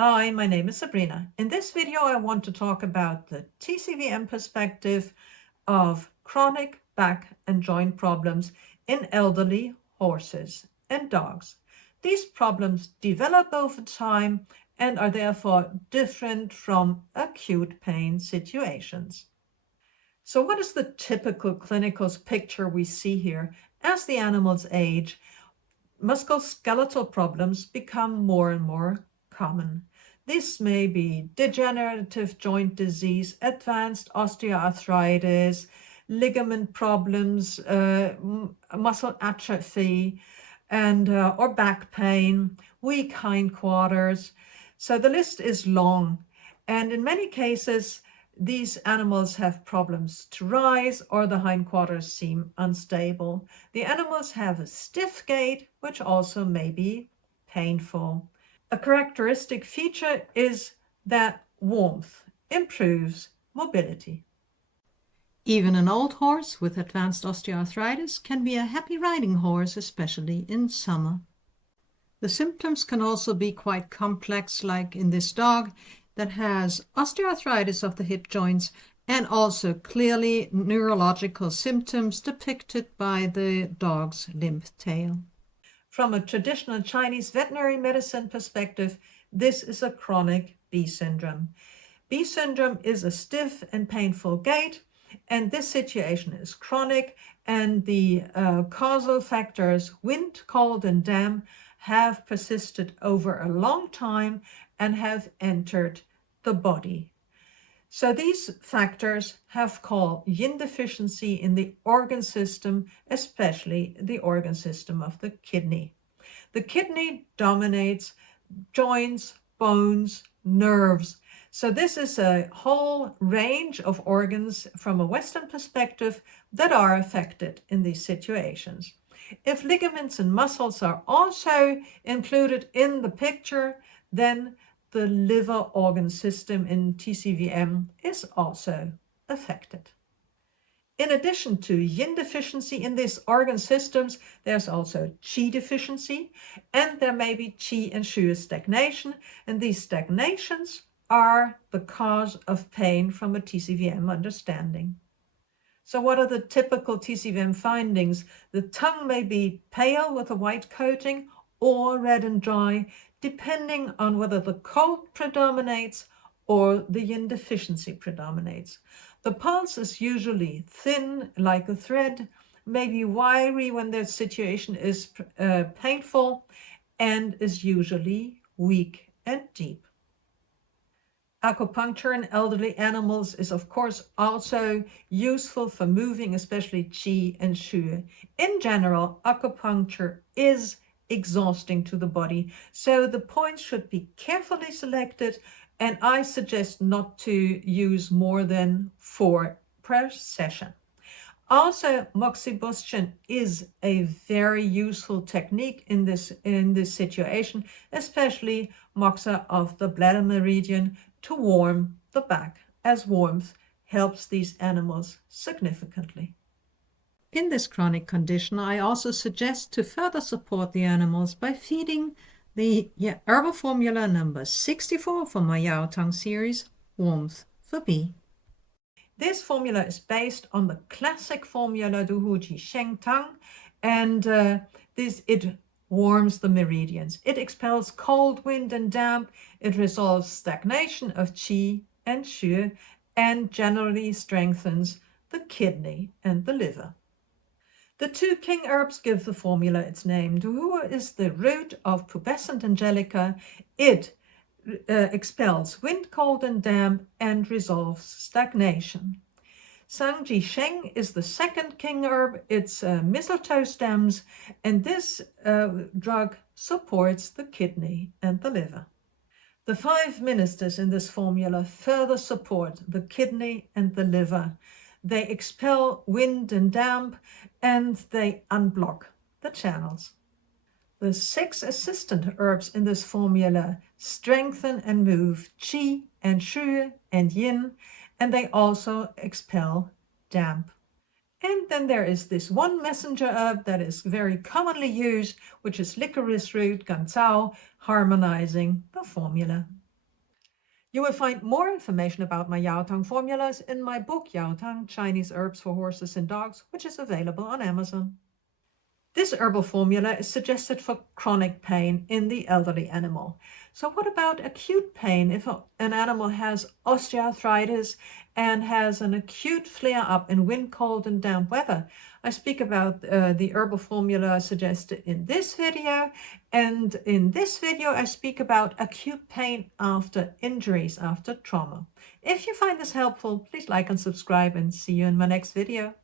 Hi, my name is Sabrina. In this video, I want to talk about the TCVM perspective of chronic back and joint problems in elderly horses and dogs. These problems develop over time and are therefore different from acute pain situations. So what is the typical clinical picture we see here? As the animals age, musculoskeletal problems become more and more common. This may be degenerative joint disease, advanced osteoarthritis, ligament problems, muscle atrophy, and or back pain, weak hindquarters. So the list is long, and in many cases, these animals have problems to rise or the hindquarters seem unstable. The animals have a stiff gait, which also may be painful. A characteristic feature is that warmth improves mobility. Even an old horse with advanced osteoarthritis can be a happy riding horse, especially in summer. The symptoms can also be quite complex, like in this dog that has osteoarthritis of the hip joints and also clearly neurological symptoms depicted by the dog's limp tail. From a traditional Chinese veterinary medicine perspective, this is a chronic B syndrome. B syndrome is a stiff and painful gait, and this situation is chronic, and the causal factors, wind, cold, and damp, have persisted over a long time and have entered the body. So these factors have caused yin deficiency in the organ system, especially the organ system of the kidney. The kidney dominates joints, bones, nerves. So this is a whole range of organs from a Western perspective that are affected in these situations. If ligaments and muscles are also included in the picture, then the liver organ system in TCVM is also affected. In addition to yin deficiency in these organ systems, there's also qi deficiency, and there may be qi and shu stagnation, and these stagnations are the cause of pain from a TCVM understanding. So what are the typical TCVM findings? The tongue may be pale with a white coating or red and dry, depending on whether the cold predominates or the yin deficiency predominates. The pulse is usually thin, like a thread, maybe wiry when the situation is painful, and is usually weak and deep. Acupuncture in elderly animals is, of course, also useful for moving, especially qi and shu. In general, acupuncture is exhausting to the body, so the points should be carefully selected, and I suggest not to use more than 4 per session. Also, moxibustion is a very useful technique in this situation, especially moxa of the bladder meridian, to warm the back, as warmth helps these animals significantly. In this chronic condition, I also suggest to further support the animals by feeding the herbal formula number 64 from my Yao Tang series, Warmth for B. This formula is based on the classic formula Du Hu Ji Sheng Tang, and it warms the meridians. It expels cold, wind, and damp. It resolves stagnation of qi and shu, and generally strengthens the kidney and the liver. The 2 king herbs give the formula its name. Du Hu is the root of pubescent angelica. It expels wind, cold, and damp, and resolves stagnation. Shang Sheng is the 2nd king herb. It's mistletoe stems, and this drug supports the kidney and the liver. The 5 ministers in this formula further support the kidney and the liver. They expel wind and damp, and they unblock the channels. The 6 assistant herbs in this formula strengthen and move qi and shu and yin, and they also expel damp. And then there is this 1 messenger herb that is very commonly used, which is licorice root, ganzhao, harmonizing the formula. You will find more information about my Yao Tang formulas in my book Yao Tang Chinese Herbs for Horses and Dogs, which is available on Amazon. This herbal formula is suggested for chronic pain in the elderly animal. So what about acute pain if an animal has osteoarthritis and has an acute flare-up in wind, cold, and damp weather? I speak about the herbal formula suggested in this video, and in this video I speak about acute pain after injuries, after trauma. If you find this helpful, please like and subscribe, and see you in my next video.